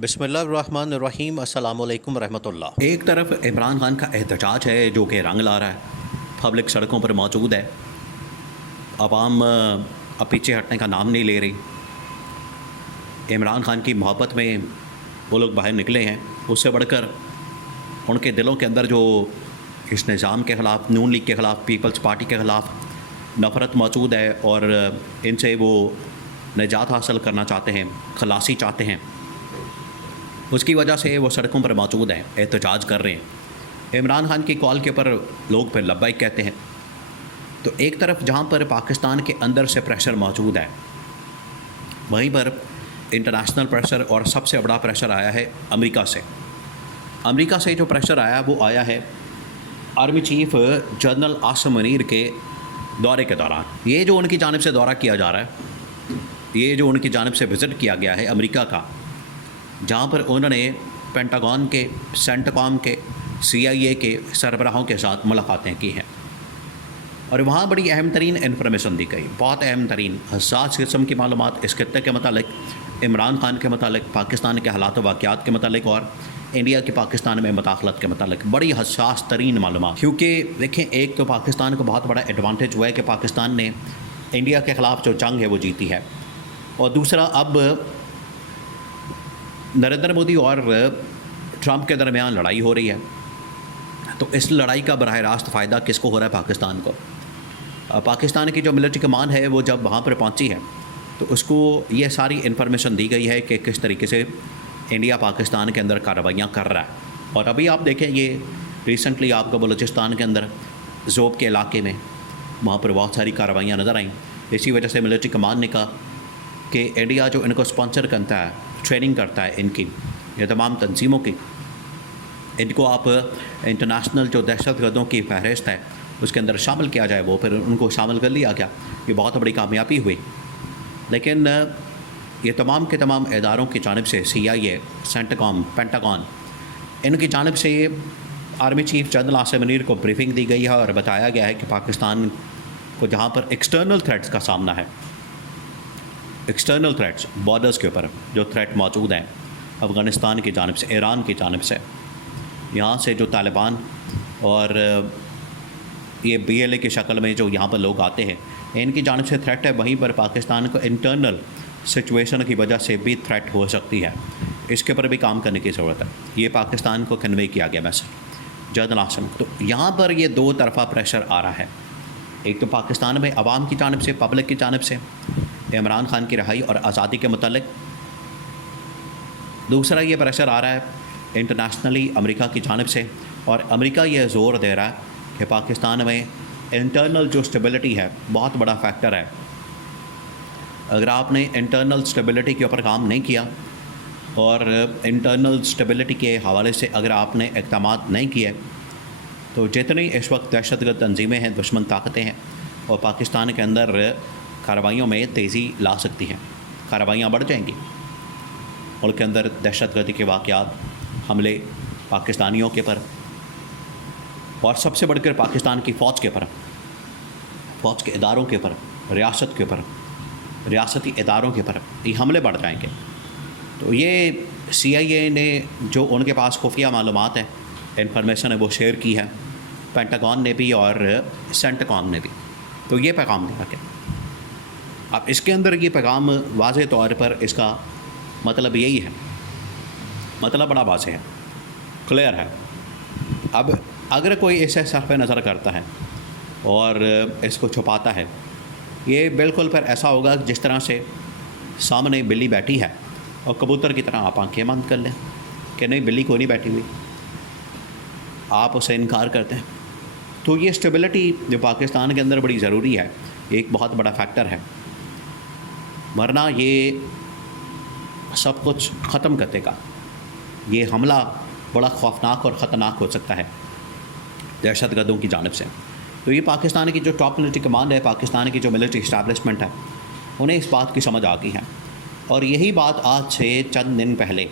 बिस्मिल्लाहिर्रहमानिर्रहीम अस्सलामुअलैकुम रहमतुल्लाह। एक तरफ इमरान खान का एहतजाज है जो कि रंग ला रहा है, पब्लिक सड़कों पर मौजूद है, आवाम अब पीछे हटने का नाम नहीं ले रही। इमरान खान की मोहब्बत में वो लोग बाहर निकले हैं। उससे बढ़कर उनके दिलों के अंदर जो इस निज़ाम के ख़िलाफ़, नून लीग के ख़िलाफ़, पीपल्स पार्टी के ख़िलाफ़ नफ़रत मौजूद है और इनसे वो निजात हासिल करना चाहते हैं, खलासी चाहते हैं। उसकी वजह से वो सड़कों पर मौजूद हैं, एहतजाज कर रहे हैं। इमरान खान की कॉल के ऊपर लोग फिर लब्बाइक कहते हैं। तो एक तरफ जहाँ पर पाकिस्तान के अंदर से प्रेशर मौजूद है, वहीं पर इंटरनेशनल प्रेशर और सबसे बड़ा प्रेशर आया है अमेरिका से। अमेरिका से जो प्रेशर आया वो आया है army chief general Asim Munir के दौरे के दौरान। ये जो उनकी जानिब से दौरा किया जा रहा है, ये जो उनकी जानिब से विज़िट किया गया है अमेरिका का, जहाँ पर उन्होंने पेंटागन के, सेंटकॉम के, CIA के सरबराहों के साथ मुलाकातें की हैं और वहाँ बड़ी अहम तरीन इन्फॉर्मेशन दी गई, बहुत अहम तरीन हसास किस्म की मालूमात इस खित्ते के मतलब, इमरान खान के मतलब, पाकिस्तान के हालात व वाक़यात के मतलब और इंडिया की पाकिस्तान में मुदाखलत के मतलब बड़ी हसास तरीन मालूमात। क्योंकि देखें, एक तो पाकिस्तान को बहुत बड़ा एडवांटेज हुआ है कि पाकिस्तान ने इंडिया के ख़िलाफ़ जो जंग है वो जीती है, और दूसरा अब नरेंद्र मोदी और ट्रंप के दरमियान लड़ाई हो रही है। तो इस लड़ाई का बराह रास्त फ़ायदा किसको हो रहा है? पाकिस्तान को। पाकिस्तान की जो मिलिट्री कमान है वो जब वहाँ पर पहुँची है तो उसको ये सारी इन्फॉर्मेशन दी गई है कि किस तरीके से इंडिया पाकिस्तान के अंदर कार्रवाइयाँ कर रहा है। और अभी आप देखें, ये रिसेंटली आपको बलूचिस्तान के अंदर ज़ोब के इलाके में वहाँ पर बहुत सारी कार्रवाइयाँ नज़र आईं। इसी वजह से मिलिट्री कमान ने कहा कि इंडिया जो इनको स्पॉन्सर करता है, ट्रेनिंग करता है इनकी, ये तमाम तंजीमों की, इनको आप इंटरनेशनल जो दहशतगर्दों की फहरिस्त है उसके अंदर शामिल किया जाए। वो फिर उनको शामिल कर लिया गया। ये बहुत बड़ी कामयाबी हुई। लेकिन ये तमाम के तमाम इदारों की जानिब से, CIA, सेंटकॉम, पेंटागन, इनकी जानिब से army chief general Asim Munir को ब्रीफिंग दी गई है और बताया गया है कि पाकिस्तान को जहाँ पर एक्सटर्नल थ्रेट्स का सामना है, एक्सटर्नल थ्रेट्स, बॉर्डर्स के ऊपर जो थ्रेट मौजूद हैं अफ़गानिस्तान की जानिब से, ईरान की जानिब से, यहाँ से जो तालिबान और ये BLA की शक्ल में जो यहाँ पर लोग आते हैं, इनकी जानिब से थ्रेट है। वहीं पर पाकिस्तान को इंटरनल सिचुएशन की वजह से भी थ्रेट हो सकती है। इसके ऊपर भी काम करने की ज़रूरत है। ये पाकिस्तान को कन्वे किया गया मैसेज जनरल आसिम। तो यहाँ पर ये दो तरफ़ा प्रेशर आ रहा है। एक तो पाकिस्तान में अवाम की जानिब से, पब्लिक की जानिब से इमरान खान की रहाई और आज़ादी के मतलब। दूसरा ये प्रेशर आ रहा है इंटरनेशनली अमेरिका की जानिब से, और अमेरिका ये ज़ोर दे रहा है कि पाकिस्तान में इंटरनल जो स्टेबिलिटी है बहुत बड़ा फैक्टर है। अगर आपने इंटरनल स्टेबिलिटी के ऊपर काम नहीं किया और इंटरनल स्टेबिलिटी के हवाले से अगर आपने इक़दामात नहीं किए, तो जितनी इस वक्त दहशतगर्द तंजीमें हैं, दुश्मन ताकतें हैं, और पाकिस्तान के अंदर कार्रवाइयों में तेज़ी ला सकती हैं, कार्रवाइयाँ बढ़ जाएंगी। मुल्क के अंदर दहशतगर्दी के वाक़यात, हमले पाकिस्तानियों के पर, और सबसे बढ़कर पाकिस्तान की फ़ौज के पर, फ़ौज के इदारों के पर, रियासत के पर, रियासती इदारों के पर ये हमले बढ़ जाएंगे। तो ये CIA ने जो उनके पास खुफिया मालूमात है, इन्फॉर्मेशन है, वो शेयर की है, पेंटागन ने भी और सेंटकॉम ने भी। तो ये पैगाम दिया गया। अब इसके अंदर ये पैगाम वाज़े तौर पर इसका मतलब यही है, मतलब बड़ा वाज़े है, क्लियर है। अब अगर कोई इसे सरफ़ नज़र करता है और इसको छुपाता है, ये बिल्कुल फिर ऐसा होगा जिस तरह से सामने बिल्ली बैठी है और कबूतर की तरह आप आंखें बंद कर लें कि नहीं, बिल्ली कोई नहीं बैठी हुई, आप उसे इनकार करते हैं। तो ये स्टेबिलिटी जो पाकिस्तान के अंदर बड़ी ज़रूरी है, एक बहुत बड़ा फैक्टर है, वरना ये सब कुछ ख़त्म कर देगा। ये हमला बड़ा खौफनाक और ख़तरनाक हो सकता है दहशतगर्दों की जानिब से। तो ये पाकिस्तान की जो टॉप मिलिट्री कमांड है, पाकिस्तान की जो मिलिट्री इस्टेब्लिशमेंट है, उन्हें इस बात की समझ आ गई है। और यही बात आज से चंद दिन पहले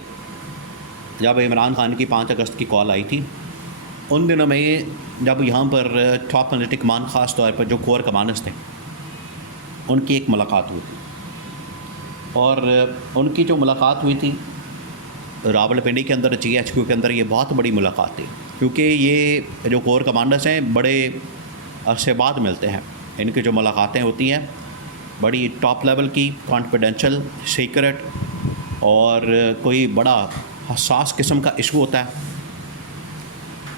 जब इमरान खान की 5 अगस्त की कॉल आई थी, उन दिनों में जब यहाँ पर टॉप मिलिट्री कमांड, ख़ास तौर पर जो कोर कमांडर्स थे, उनकी एक मुलाकात हुई थी। और उनकी जो मुलाकात हुई थी रावलपिंडी के अंदर GHQ के अंदर ये बहुत बड़ी मुलाकात थी, क्योंकि ये जो कोर कमांडर्स हैं बड़े अरसे बाद मिलते हैं। इनकी जो मुलाकातें होती हैं बड़ी टॉप लेवल की, कॉन्फिडेंशियल, सीक्रेट, और कोई बड़ा हसास किस्म का इशू होता है,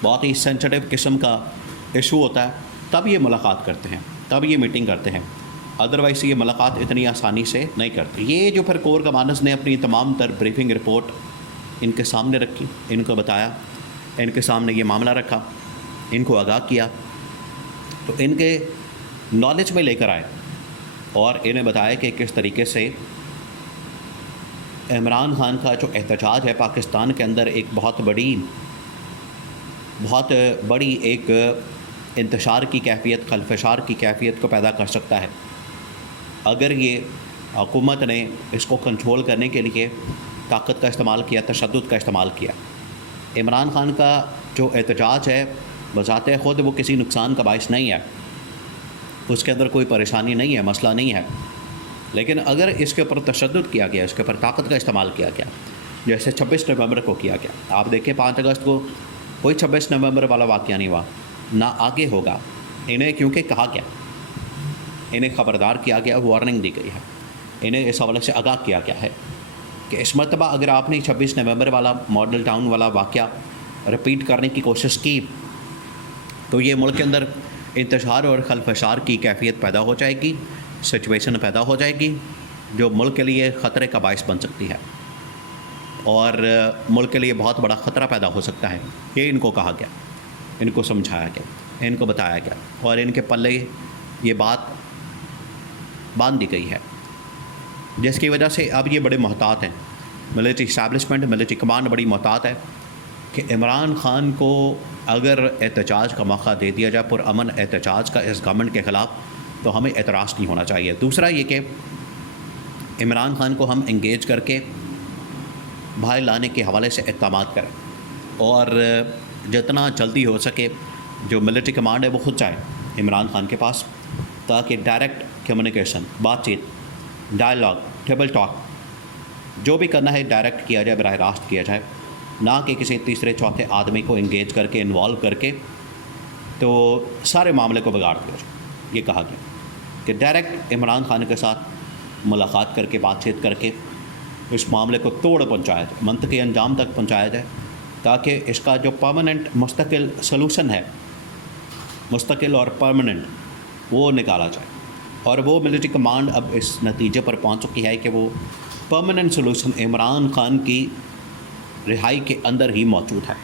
बहुत ही सेंसिटिव किस्म का इशू होता है, तब ये मुलाकात करते हैं, तब ये मीटिंग करते हैं। अदरवाइज़ ये मुलाकात इतनी आसानी से नहीं करती। ये जो फिर कोर कमांडर्स ने अपनी तमाम तर ब्रीफिंग रिपोर्ट इनके सामने रखी, इनको बताया, इनके सामने ये मामला रखा, इनको आगाह किया, तो इनके नॉलेज में लेकर आए और इन्हें बताया कि किस तरीके से इमरान खान का जो एहतजाज है पाकिस्तान के अंदर एक बहुत बड़ी एक इंतशार की कैफियत, खलफशार की कैफियत को पैदा कर सकता है। अगर ये हुकूमत ने इसको कंट्रोल करने के लिए ताकत का इस्तेमाल किया, तशद्दुद का इस्तेमाल किया। इमरान खान का जो एहतजाज है बज़ाते ख़ुद वो किसी नुकसान का बाइस नहीं है, उसके अंदर कोई परेशानी नहीं है, मसला नहीं है। लेकिन अगर इसके ऊपर तशद्दुद किया गया, इसके ऊपर ताकत का इस्तेमाल किया गया, जैसे 26 नवंबर को किया गया, आप देखें 5 अगस्त को कोई 26 नवंबर वाला वाक़या नहीं हुआ, ना आगे होगा। इन्हें क्योंकि कहा गया, इन्हें ख़बरदार किया गया, वार्निंग दी गई है, इन्हें इस हवाले से आगाह किया गया है कि इस मरतबा अगर आपने 26 नवंबर वाला मॉडल टाउन वाला वाक़या रिपीट करने की कोशिश की तो ये मुल्क के अंदर इंतशार और खलफशार की कैफियत पैदा हो जाएगी, सिचुएशन पैदा हो जाएगी जो मुल्क के लिए ख़तरे का बाइस बन सकती है और मुल्क के लिए बहुत बड़ा ख़तरा पैदा हो सकता है। ये इनको कहा गया, इनको समझाया गया, इनको बताया गया और इनके पल्ले ये बात बांध दी गई है, जिसकी वजह से अब ये बड़े मोहतात हैं। मिलिट्री इस्टेब्लिशमेंट, मिलिट्री कमांड बड़ी मोहतात है कि इमरान खान को अगर एहतजाज का मौका दे दिया जाए, पुरअमन एहतजाज का इस गवर्नमेंट के ख़िलाफ़, तो हमें एतराज़ नहीं होना चाहिए। दूसरा ये कि इमरान खान को हम इंगेज करके बाहर लाने के हवाले से इक़दामात करें और जितना जल्दी हो सके जो मिलिट्री कमांड है वो खुद जाए इमरान खान के पास, ताकि डायरेक्ट कम्युनिकेशन, बातचीत, डायलॉग, टेबल टॉक जो भी करना है डायरेक्ट किया जाए, बराह रास्त किया जाए, ना कि किसी तीसरे चौथे आदमी को इंगेज करके, इन्वॉल्व करके तो सारे मामले को बिगाड़ दिया जाए। ये कहा गया कि डायरेक्ट इमरान खान के साथ मुलाकात करके, बातचीत करके इस मामले को तोड़ पहुंचाया जाए, मंतकी अंजाम तक पहुंचाया जाए, ताकि इसका जो परमानेंट मुस्तकिल सलूशन है, मुस्तकिल और परमानेंट, वो निकाला जाए। और वो मिलिट्री कमांड अब इस नतीजे पर पहुंच चुकी है कि वो परमानेंट सलूशन इमरान खान की रिहाई के अंदर ही मौजूद है।